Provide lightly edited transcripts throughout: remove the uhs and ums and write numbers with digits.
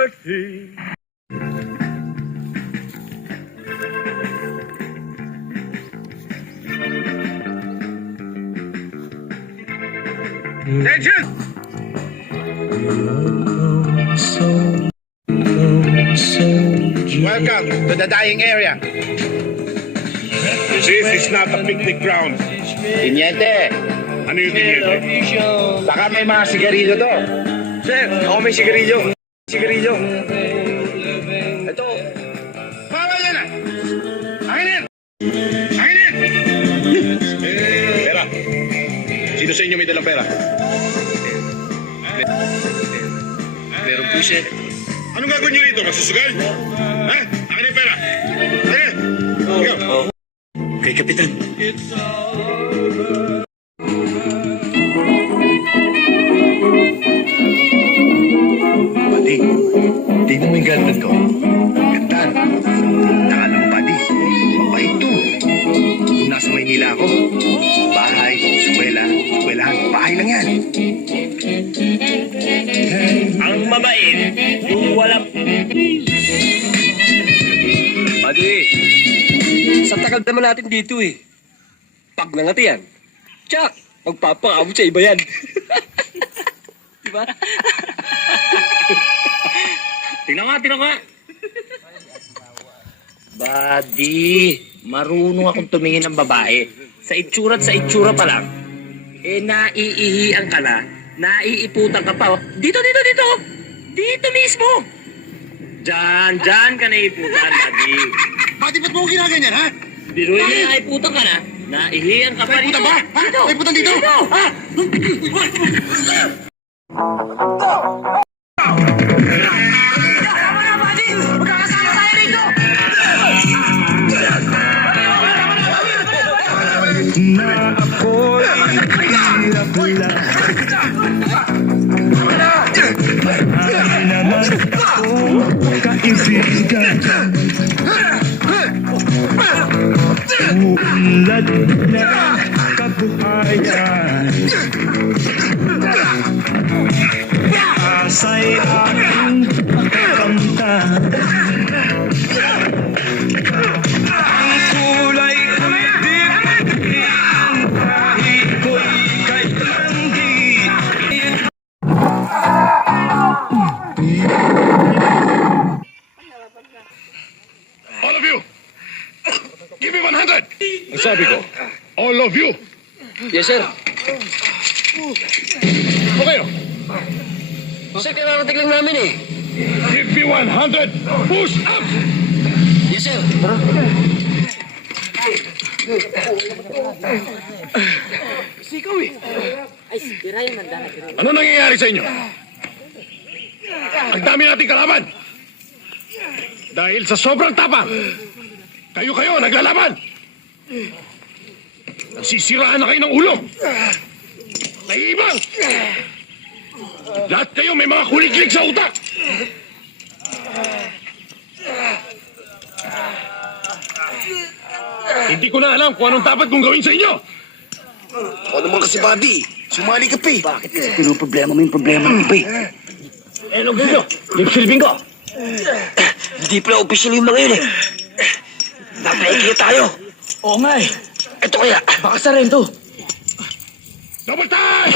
birthday. Attention! Welcome to the dying area. This is not a picnic ground. Tiniente, Ano yung tinyente? baka may mga sigarilyo to. Sir, ako may sigarilyo. Sigarilyo. Ito, Bawa yan ah! Akinin! Akinin! Pera. Sino sa inyo may dalang pera? Meron po, sir. Anong gagawin niyo rito? Masusugal? Ha? Akin yung pera. Akin! Ikaw. Kay Kapitan. Buddy, tingnan mo yung girlfriend ko. Ganda. Nakala mo, buddy. Mabait to. Kung nasa Maynila ako, bahay, eskwelahan, bahay lang yan. Ang mabait, yung walang... Buddy, sa tagal naman natin dito eh. Pag nangati yan, tsak, magpapakamot sa iba yan. Diba? Tingnan nga. buddy, marunong akong tumingin ng babae. Sa itsura pa lang. Eh, naiihian ka na, naiiputan ka pa. Oh. Dito. Dito mismo. Diyan ka naiiputan, buddy. Buddy, ba't mo ko ginaganyan, ha? Biruin na naiputan ka na, naihian ka pa May dito. putan ba? Ha? Dito. May putan dito? Ha? Na ako'y hirap lang. Marami naman akong kaibigan. Uunlad na kabuhayan. Asa'y aking pagkakamtan. Ang kulay umibig, ang kahit ko'y kailan di. All of you! Give me 100! Ang sabi ko, all of you! Yes, sir. Ano kayo? Sir, kararating lang namin eh. Give me 100! Push up! Yes, sir. Ano nangyayari sa inyo? Ang dami nating kalaban! Dahil sa sobrang tapang, kayo naglalaban! Nasisiraan na kayo ng ulo! Naiibang! Lahat kayo may mga kuliklik sa utak! Hindi ko na alam kung anong dapat kong gawin sa inyo! Ano naman kasi, buddy? Sumali ka pa eh. Bakit kasi pinoproblema mo yung problema ng iba eh? Eh, ano gawin nyo? Lip silbing ko. Hindi pala official yung mga yun eh. Napaikli tayo. Oo nga eh. Ito kaya, baka sa rin to. Double time!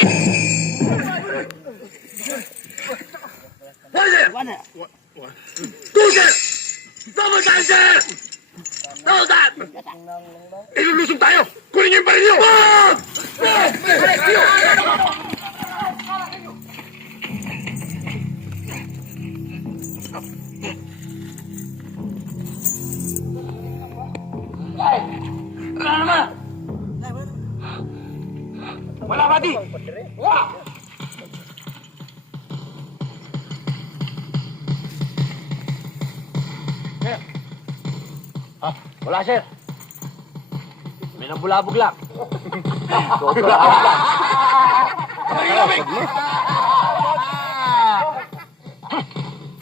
One, sir! Two, sir! Double time, sir! Double time! Ilulusog tayo! Kunin niyo yung baril niyo! Wala naman! Wala, buddy! Wala! Sir? Wala, sir. May nabulabog lang.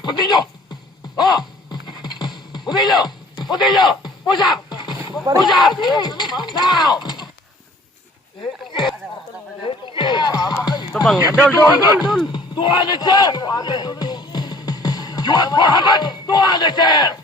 Continue! Oh! Pudillo! Push up! Push up! Now! Ito bang? Dol! 200, sir! You want 400? 200, sir!